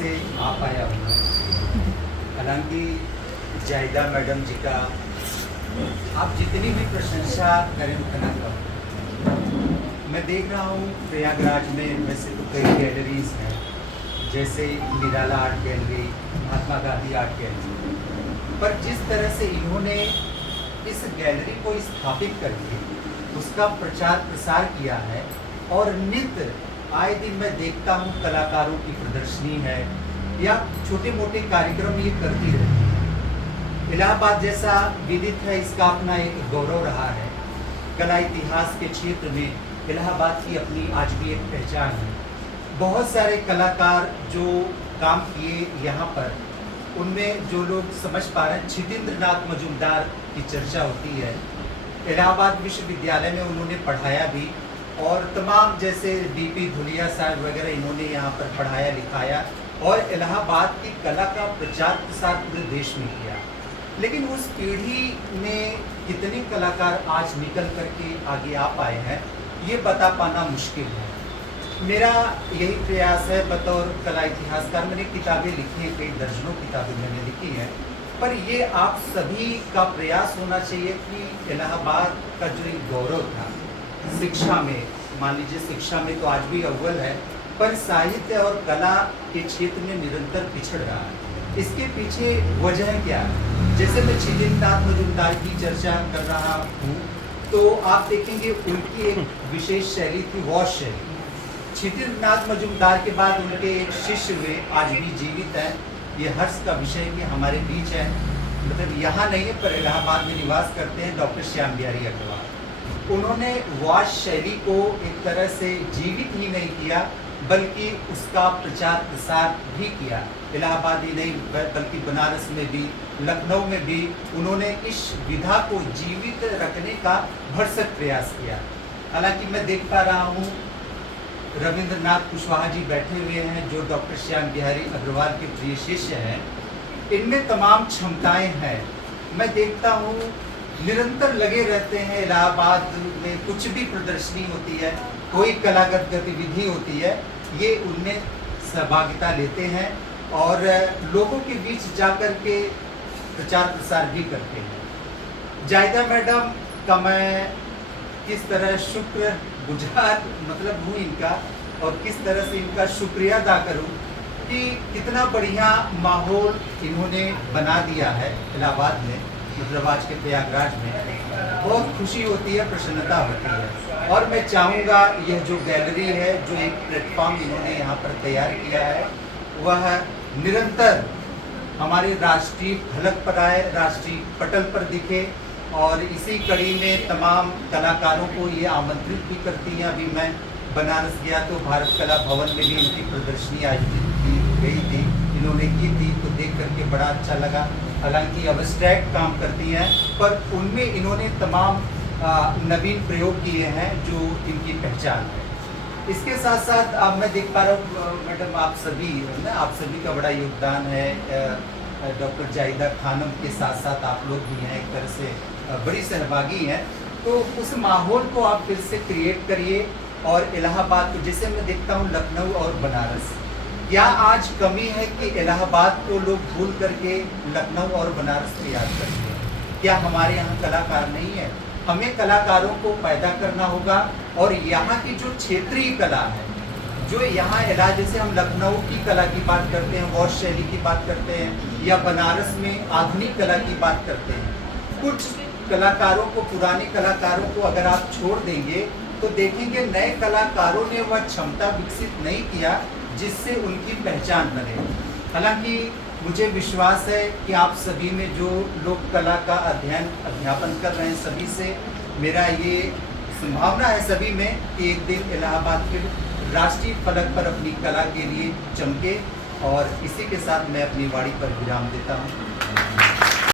से आ पाया हूँ। हालांकि जायदा मैडम जी का आप जितनी भी प्रशंसा करें उतना कम। मैं देख रहा हूँ प्रयागराज में वैसे तो कई गैलरीज हैं, जैसे निराला art gallery, Mahatma Gandhi art gallery, पर जिस तरह से इन्होंने इस गैलरी को स्थापित करके उसका प्रचार प्रसार किया है और नित्य आए दिन मैं देखता हूँ कलाकारों की प्रदर्शनी है या छोटे मोटे कार्यक्रम ये करती रहती है। इलाहाबाद जैसा विदित है, इसका अपना एक गौरव रहा है। कला इतिहास के क्षेत्र में इलाहाबाद की अपनी आज भी एक पहचान है। बहुत सारे कलाकार जो काम किए यहाँ पर, उनमें जो लोग समझ पा रहे हैं, छितेंद्रनाथ मजूमदार की चर्चा होती है। इलाहाबाद विश्वविद्यालय में उन्होंने पढ़ाया भी और तमाम जैसे डीपी धुलिया साहब वगैरह इन्होंने यहाँ पर पढ़ाया लिखाया और इलाहाबाद की कला का प्रचार प्रसार पूरे देश में किया। लेकिन उस पीढ़ी में कितने कलाकार आज निकल करके आगे आ पाए हैं, ये बता पाना मुश्किल है। मेरा यही प्रयास है बतौर कला इतिहासकार। मैंने किताबें लिखी हैं, कई दर्जनों किताबें मैंने लिखी हैं, पर ये आप सभी का प्रयास होना चाहिए कि इलाहाबाद का जो एक गौरव था शिक्षा में, मान लीजिए शिक्षा में तो आज भी अव्वल है, पर साहित्य और कला के क्षेत्र में निरंतर पिछड़ रहा है। इसके पीछे वजह क्या है? जैसे मैं छितेंद्रनाथ मजूमदार की चर्चा कर रहा हूँ तो आप देखेंगे उनकी एक विशेष शैली थी, वॉश शैली। छितेंद्रनाथ मजूमदार के बाद उनके एक शिष्य हुए, आज भी जीवित हैं। ये हर्ष का विषय कि हमारे बीच है, मतलब यहाँ नहीं है पर इलाहाबाद में निवास करते हैं, डॉक्टर श्याम बिहारी अग्रवाल। उन्होंने वॉश शैली को एक तरह से जीवित ही नहीं किया बल्कि उसका प्रचार प्रसार भी किया। इलाहाबाद ही नहीं बल्कि बनारस में भी, लखनऊ में भी उन्होंने इस विधा को जीवित रखने का भरसक प्रयास किया। हालांकि मैं देख पा रहा हूँ रविंद्रनाथ कुशवाहा जी बैठे हुए हैं जो डॉक्टर श्याम बिहारी अग्रवाल के प्रिय शिष्य हैं। इनमें तमाम क्षमताएं हैं। मैं देखता हूँ निरंतर लगे रहते हैं। इलाहाबाद में कुछ भी प्रदर्शनी होती है, कोई कलागत गतिविधि होती है, ये उनमें सहभागिता लेते हैं और लोगों के बीच जाकर के प्रचार प्रसार भी करते हैं। जायदा मैडम का मैं किस तरह शुक्रगुजार मतलब हूँ इनका, और किस तरह से इनका शुक्रिया अदा करूँ कि कितना बढ़िया माहौल इन्होंने बना दिया है इलाहाबाद में, मतलब आज के प्रयागराज में। बहुत खुशी होती है, प्रसन्नता होती है। और मैं चाहूँगा यह जो गैलरी है, जो एक प्लेटफॉर्म इन्होंने यहाँ पर तैयार किया है, वह निरंतर हमारे राष्ट्रीय फलक पर आए, राष्ट्रीय पटल पर दिखे। और इसी कड़ी में तमाम कलाकारों को ये आमंत्रित भी करती हैं। अभी मैं बनारस गया तो भारत कला भवन में भी इनकी प्रदर्शनी आयोजित की गई थी, इन्होंने की थी, तो देख करके बड़ा अच्छा लगा। हालांकि अब्स्ट्रैक्ट काम करती हैं पर उनमें इन्होंने तमाम नवीन प्रयोग किए हैं जो इनकी पहचान है। इसके साथ साथ अब मैं देख पा रहा हूँ मैडम आप सभी का बड़ा योगदान है। डॉक्टर जायदा खानम के साथ साथ आप लोग भी हैं, एक तरह से बड़ी सहभागी हैं। तो उस माहौल को आप फिर से क्रिएट करिए। और इलाहाबाद को जैसे मैं देखता हूँ लखनऊ और बनारस, क्या आज कमी है कि इलाहाबाद को लोग भूल करके लखनऊ और बनारस को याद करते हैं? क्या हमारे यहाँ कलाकार नहीं है? हमें कलाकारों को पैदा करना होगा और यहाँ की जो क्षेत्रीय कला है, जो यहाँ इलाज, जैसे हम लखनऊ की कला की बात करते हैं, वॉश शैली की बात करते हैं, या बनारस में आधुनिक कला की बात करते हैं, कुछ कलाकारों को, पुराने कलाकारों को अगर आप छोड़ देंगे तो देखेंगे नए कलाकारों ने वह क्षमता विकसित नहीं किया जिससे उनकी पहचान बने। हालांकि मुझे विश्वास है कि आप सभी में जो लोग कला का अध्यापन कर रहे हैं, सभी से मेरा ये संभावना है सभी में कि एक दिन इलाहाबाद फिर राष्ट्रीय फलक पर अपनी कला के लिए चमके। और इसी के साथ मैं अपनी वाणी पर विराम देता हूँ।